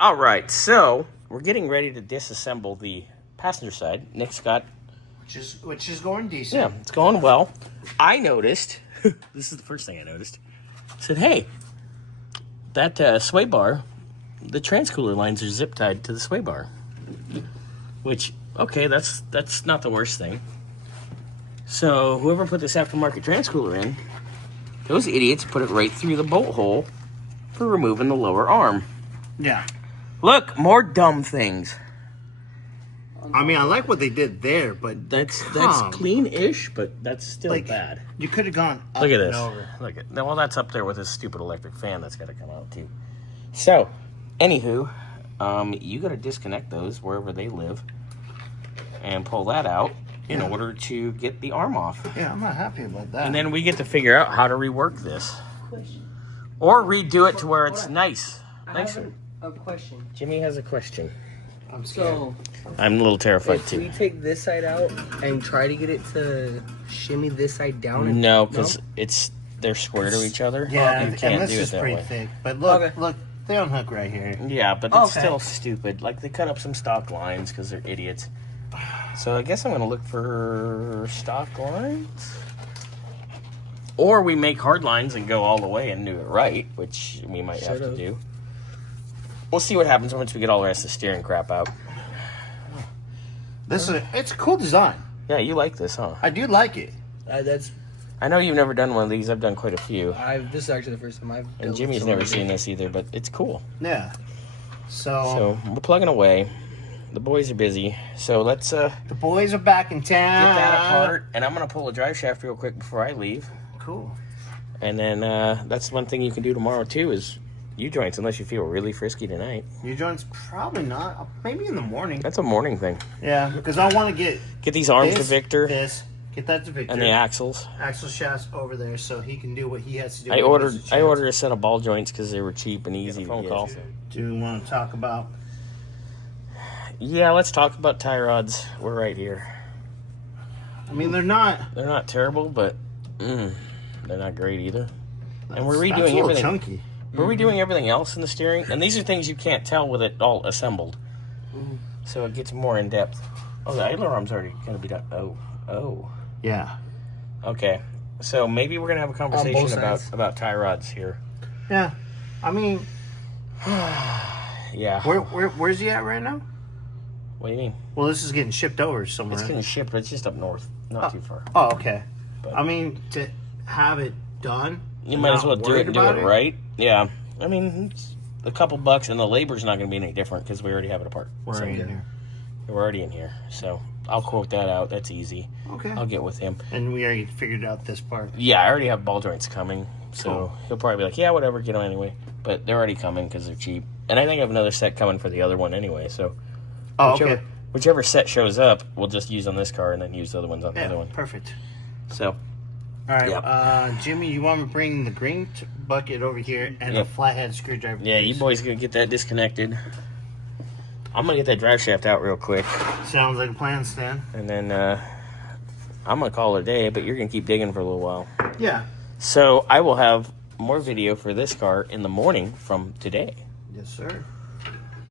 All right, so we're getting ready to disassemble the passenger side. Nick's got... Which is going decent. Yeah, it's going well. I noticed, this is the first thing I noticed. I said, hey, that sway bar, the transcooler lines are zip tied to the sway bar. Which, okay, that's not the worst thing. So whoever put this aftermarket transcooler in, those idiots put it right through the bolt hole for removing the lower arm. Yeah. Look, more dumb things. I mean, I like what they did there, but That's clean-ish, but that's still like, bad. You could have gone up Look at and this. over. Look at well, that's up there with this stupid electric fan that's got to come out too. So, anywho, you got to disconnect those wherever they live and pull that out in order to get the arm off. Yeah, I'm not happy about that. And then we get to figure out how to rework this, or redo it to where it's nicer. I have a question. Jimmy has a question. I'm scared. So, I'm a little terrified if too. we take this side out and try to get it to shimmy this side down, and, No, because they're square to each other. Yeah, you can't and this do it is that pretty way. thick. But look, Okay. look, they unhook right here. Yeah, but it's Okay. still stupid. Like, they cut up some stock lines because they're idiots. So I guess I'm going to look for stock lines. Or we make hard lines and go all the way and do it right, which we might have to do. We'll see what happens once we get all the rest of the steering crap out. It's a cool design. Yeah, you like this, huh? I do like it. I know you've never done one of these. I've done quite a few. This is actually the first time I've. And Jimmy's never seen this either, but it's cool. Yeah. So we're plugging away. The boys are busy. So let's the boys are back in town. get that apart. And I'm going to pull a drive shaft real quick before I leave. Cool. And then that's one thing you can do tomorrow, too, is U-joints, unless you feel really frisky tonight. U-joints, probably not. Maybe in the morning. That's a morning thing. Yeah, because I want to get these arms to Victor. Get that to Victor. And the axles. Axle shafts over there so he can do what he has to do. I ordered a set of ball joints because they were cheap and easy to get. Do you want to talk about? Yeah, let's talk about tie rods. We're right here. I mean, they're not terrible, but they're not great either. And we're that's redoing a little everything. chunky. We're redoing everything else in the steering, and these are things you can't tell with it all assembled. So it gets more in depth. Oh, the idler arm's already going to be done. Oh. Yeah. Okay. So maybe we're going to have a conversation about tie rods here. Yeah. I mean, Yeah. where's he at right now? What do you mean? Well, this is getting shipped over somewhere. It's getting shipped, but it's just up north. Not too far. Oh, okay. But I mean, to have it done, you might as well do it and do it right. Yeah. I mean, it's a couple bucks, and the labor's not going to be any different because we already have it apart. We're already in here. We're already in here. So I'll quote that out. That's easy. Okay. I'll get with him. And we already figured out this part. Yeah, I already have ball joints coming. So Cool. he'll probably be like, yeah, whatever, get them anyway. But they're already coming because they're cheap. And I think I have another set coming for the other one anyway. So Okay. Whichever set shows up, we'll just use on this car and then use the other ones on the other one. Perfect. So, All right, Yep. Jimmy, you want me to bring the green bucket over here and Yep. a flathead screwdriver? yeah, you please? boys going to get that disconnected. I'm going to get that drive shaft out real quick. Sounds like a plan, Stan. And then I'm going to call it a day, but you're going to keep digging for a little while. Yeah. So I will have more video for this car in the morning from today. Yes, sir.